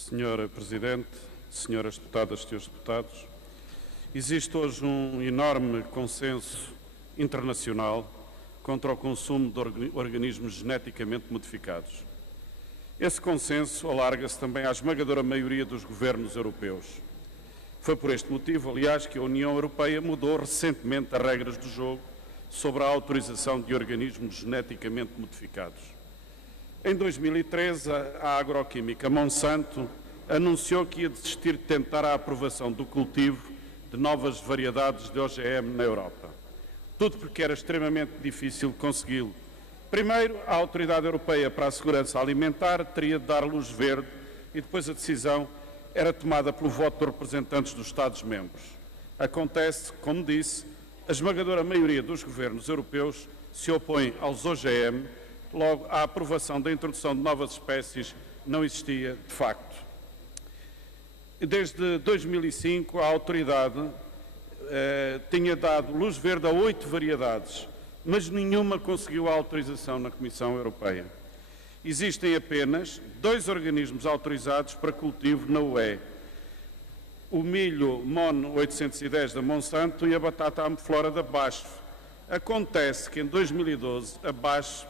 Senhora Presidente, senhoras deputadas, senhores deputados, existe hoje um enorme consenso internacional contra o consumo de organismos geneticamente modificados. Esse consenso alarga-se também à esmagadora maioria dos governos europeus. Foi por este motivo, aliás, que a União Europeia mudou recentemente as regras do jogo sobre a autorização de organismos geneticamente modificados. Em 2013, a agroquímica Monsanto anunciou que ia desistir de tentar a aprovação do cultivo de novas variedades de OGM na Europa. Tudo porque era extremamente difícil consegui-lo. Primeiro, a Autoridade Europeia para a Segurança Alimentar teria de dar luz verde e depois a decisão era tomada pelo voto dos representantes dos Estados-membros. Acontece, como disse, a esmagadora maioria dos governos europeus se opõe aos OGM, logo a aprovação da introdução de novas espécies não existia de facto. Desde 2005, a autoridade tinha dado luz verde a 8 variedades, mas nenhuma conseguiu a autorização na Comissão Europeia. Existem apenas 2 organismos autorizados para cultivo na UE: o milho MON 810 da Monsanto e a batata Amflora da BASF. Acontece que em 2012 a BASF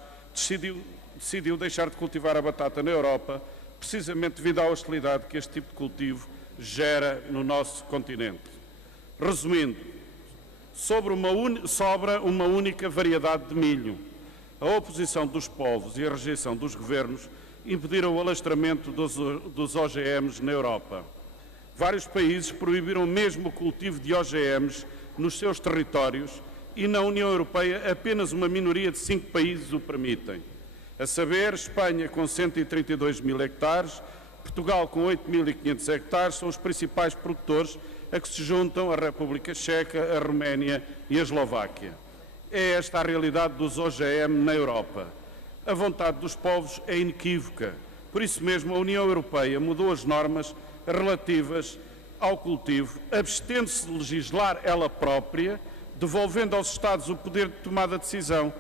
decidiu deixar de cultivar a batata na Europa, precisamente devido à hostilidade que este tipo de cultivo gera no nosso continente. Resumindo, sobra uma única variedade de milho. A oposição dos povos e a rejeição dos governos impediram o alastramento dos OGMs na Europa. Vários países proibiram mesmo o cultivo de OGMs nos seus territórios e na União Europeia apenas uma minoria de 5 países o permitem. A saber, Espanha com 132 mil hectares, Portugal com 8.500 hectares são os principais produtores a que se juntam a República Checa, a Roménia e a Eslováquia. É esta a realidade dos OGM na Europa. A vontade dos povos é inequívoca. Por isso mesmo, a União Europeia mudou as normas relativas ao cultivo, abstendo-se de legislar ela própria, devolvendo aos Estados o poder de tomada de decisão.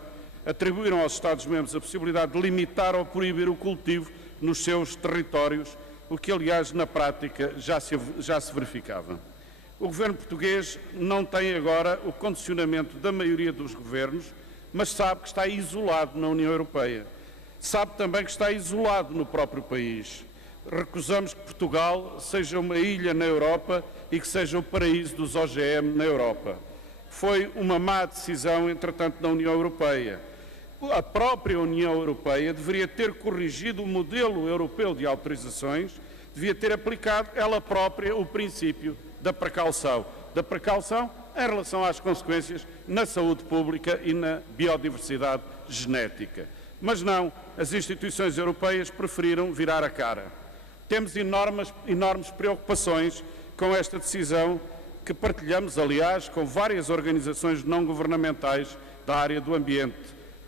Atribuíram aos Estados-membros a possibilidade de limitar ou proibir o cultivo nos seus territórios, o que, aliás, na prática já se verificava. O governo português não tem agora o condicionamento da maioria dos governos, mas sabe que está isolado na União Europeia. Sabe também que está isolado no próprio país. Recusamos que Portugal seja uma ilha na Europa e que seja o paraíso dos OGM na Europa. Foi uma má decisão, entretanto, na União Europeia. A própria União Europeia deveria ter corrigido o modelo europeu de autorizações, devia ter aplicado ela própria o princípio da precaução em relação às consequências na saúde pública e na biodiversidade genética. Mas não, as instituições europeias preferiram virar a cara. Temos enormes preocupações com esta decisão, que partilhamos, aliás, com várias organizações não governamentais da área do ambiente.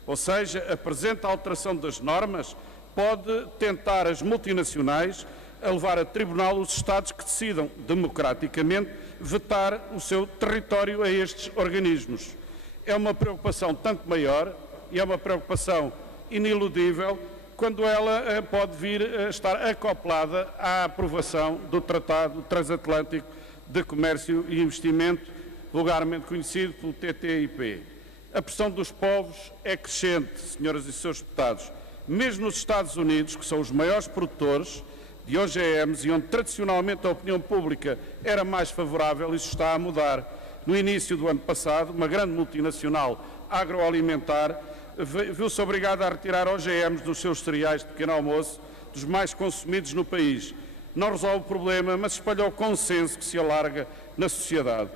Ou seja, a presente alteração das normas pode tentar as multinacionais a levar a tribunal os Estados que decidam, democraticamente, vetar o seu território a estes organismos. É uma preocupação tanto maior e é uma preocupação iniludível quando ela pode vir a estar acoplada à aprovação do Tratado Transatlântico de Comércio e Investimento, vulgarmente conhecido pelo TTIP. A pressão dos povos é crescente, senhoras e senhores deputados. Mesmo nos Estados Unidos, que são os maiores produtores de OGMs e onde tradicionalmente a opinião pública era mais favorável, isso está a mudar. No início do ano passado, uma grande multinacional agroalimentar viu-se obrigada a retirar OGMs dos seus cereais de pequeno almoço, dos mais consumidos no país. Não resolve o problema, mas espalha o consenso que se alarga na sociedade.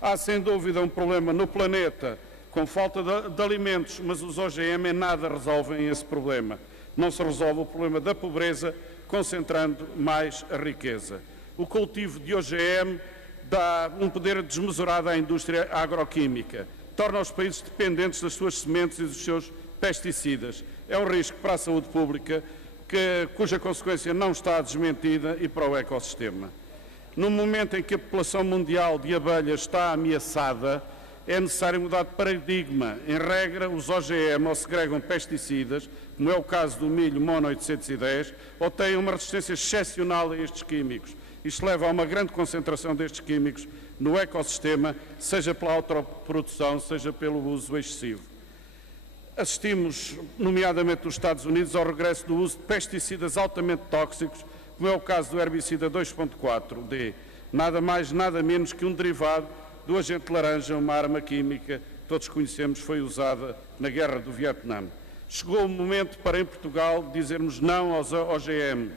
Há, sem dúvida, um problema no planeta com falta de alimentos, mas os OGM em nada resolvem esse problema. Não se resolve o problema da pobreza, concentrando mais a riqueza. O cultivo de OGM dá um poder desmesurado à indústria agroquímica, torna os países dependentes das suas sementes e dos seus pesticidas. É um risco para a saúde pública, cuja consequência não está desmentida, e para o ecossistema. No momento em que a população mundial de abelhas está ameaçada, é necessário mudar de paradigma. Em regra, os OGM ou segregam pesticidas, como é o caso do milho mono 810, ou têm uma resistência excepcional a estes químicos. Isto leva a uma grande concentração destes químicos no ecossistema, seja pela autoprodução, seja pelo uso excessivo. Assistimos, nomeadamente nos Estados Unidos, ao regresso do uso de pesticidas altamente tóxicos, como é o caso do herbicida 2.4-D, nada mais, nada menos que um derivado do agente laranja, uma arma química que todos conhecemos, foi usada na Guerra do Vietnã. Chegou o momento para, em Portugal, dizermos não aos OGM.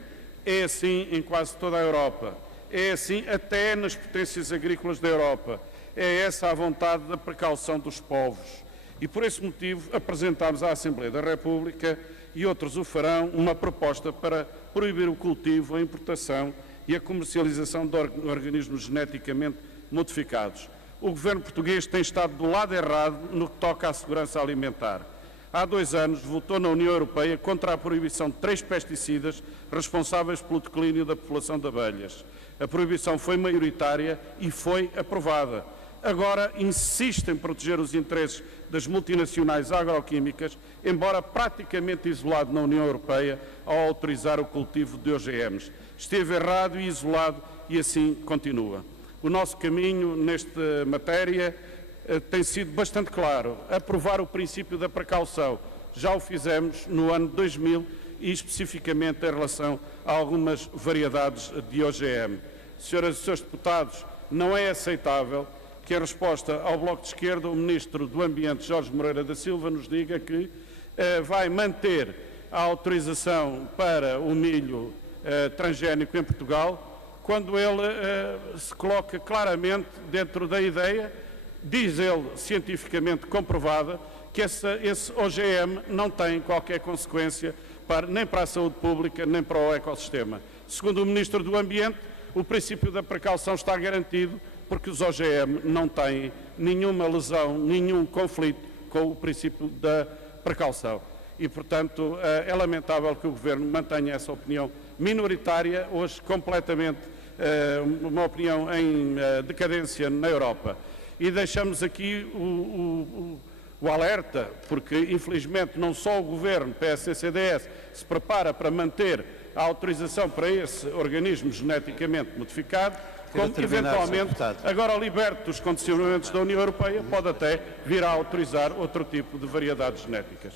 É assim em quase toda a Europa. É assim até nas potências agrícolas da Europa. É essa a vontade da precaução dos povos. E por esse motivo apresentámos à Assembleia da República, e outros o farão, uma proposta para proibir o cultivo, a importação e a comercialização de organismos geneticamente modificados. O governo português tem estado do lado errado no que toca à segurança alimentar. Há 2 anos votou na União Europeia contra a proibição de 3 pesticidas responsáveis pelo declínio da população de abelhas. A proibição foi maioritária e foi aprovada. Agora insiste em proteger os interesses das multinacionais agroquímicas, embora praticamente isolado na União Europeia ao autorizar o cultivo de OGMs. Esteve errado e isolado e assim continua. O nosso caminho nesta matéria tem sido bastante claro. Aprovar o princípio da precaução. Já o fizemos no ano 2000 e especificamente em relação a algumas variedades de OGM. Senhoras e senhores deputados, não é aceitável que, em resposta ao Bloco de Esquerda, o Ministro do Ambiente, Jorge Moreira da Silva, nos diga que vai manter a autorização para o milho transgénico em Portugal, quando ele se coloca claramente dentro da ideia, diz ele, cientificamente comprovada, que esse OGM não tem qualquer consequência nem para a saúde pública, nem para o ecossistema. Segundo o Ministro do Ambiente, o princípio da precaução está garantido porque os OGM não têm nenhuma lesão, nenhum conflito com o princípio da precaução. E, portanto, é lamentável que o Governo mantenha essa opinião minoritária, hoje completamente uma opinião em decadência na Europa. E deixamos aqui o alerta, porque, infelizmente, não só o Governo, PSD-CDS, se prepara para manter a autorização para esse organismo geneticamente modificado, como, eventualmente, agora liberto dos condicionamentos da União Europeia, pode até vir a autorizar outro tipo de variedades genéticas.